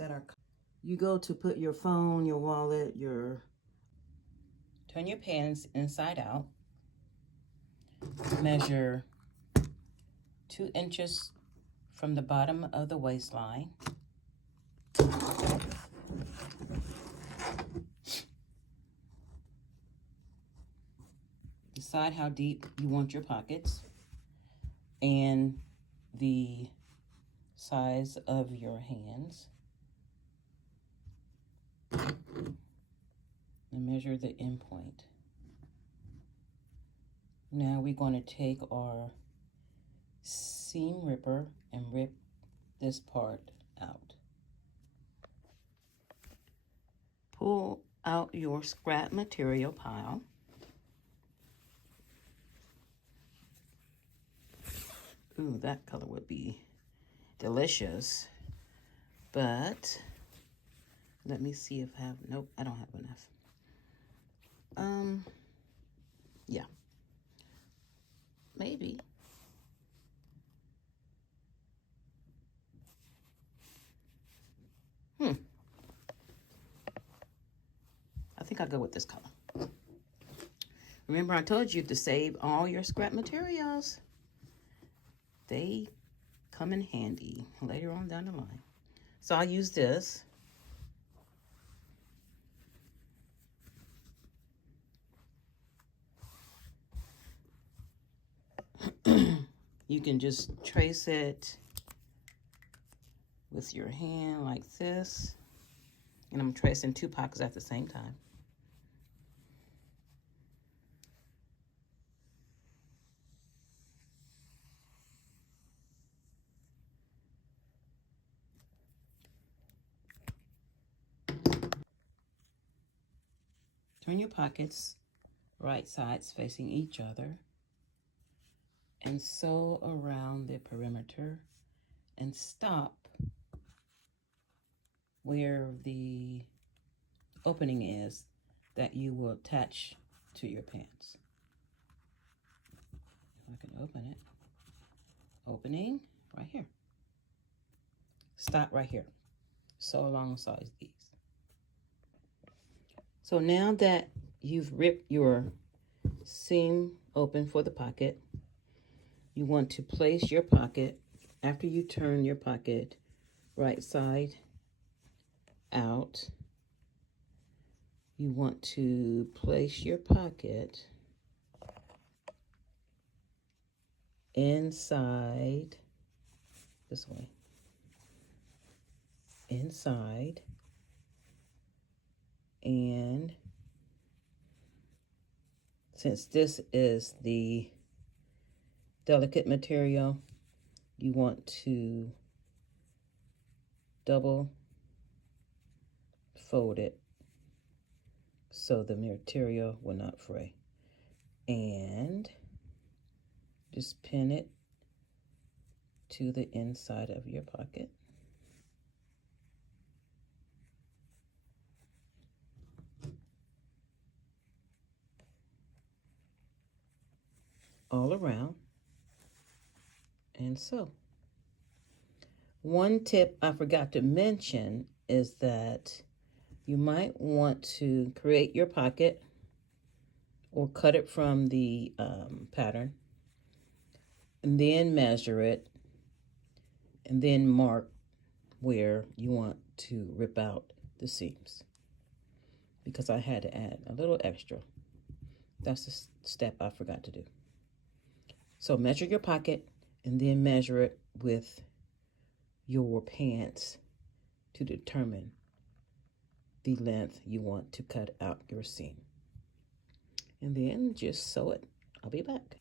that are, you go to put your phone, your wallet, turn your pants inside out, measure 2 inches from the bottom of the waistline. Decide how deep you want your pockets and the size of your hands. And measure the end point. Now we're going to take our seam ripper and rip this part out. Pull out your scrap material pile. Ooh, that color would be delicious. But let me see if I have, nope, I don't have enough. Yeah. Maybe. I think I'll go with this color. Remember, I told you to save all your scrap materials. They come in handy later on down the line. So I'll use this. You can just trace it with your hand like this. And I'm tracing 2 pockets at the same time. Turn your pockets right sides facing each other and sew around the perimeter and stop where the opening is that you will attach to your pants. If I can open it. Opening right here. Stop right here. Sew alongside these. So now that you've ripped your seam open for the pocket, you want to place your pocket, after you turn your pocket right side out, you want to place your pocket inside, this way, inside, and since this is the delicate material, you want to double fold it so the material will not fray. And just pin it to the inside of your pocket. All around. And so, one tip I forgot to mention is that you might want to create your pocket or cut it from the pattern and then measure it and then mark where you want to rip out the seams, because I had to add a little extra. That's the step I forgot to do. So measure your pocket and then measure it with your pants to determine the length you want to cut out your seam. And then just sew it. I'll be back.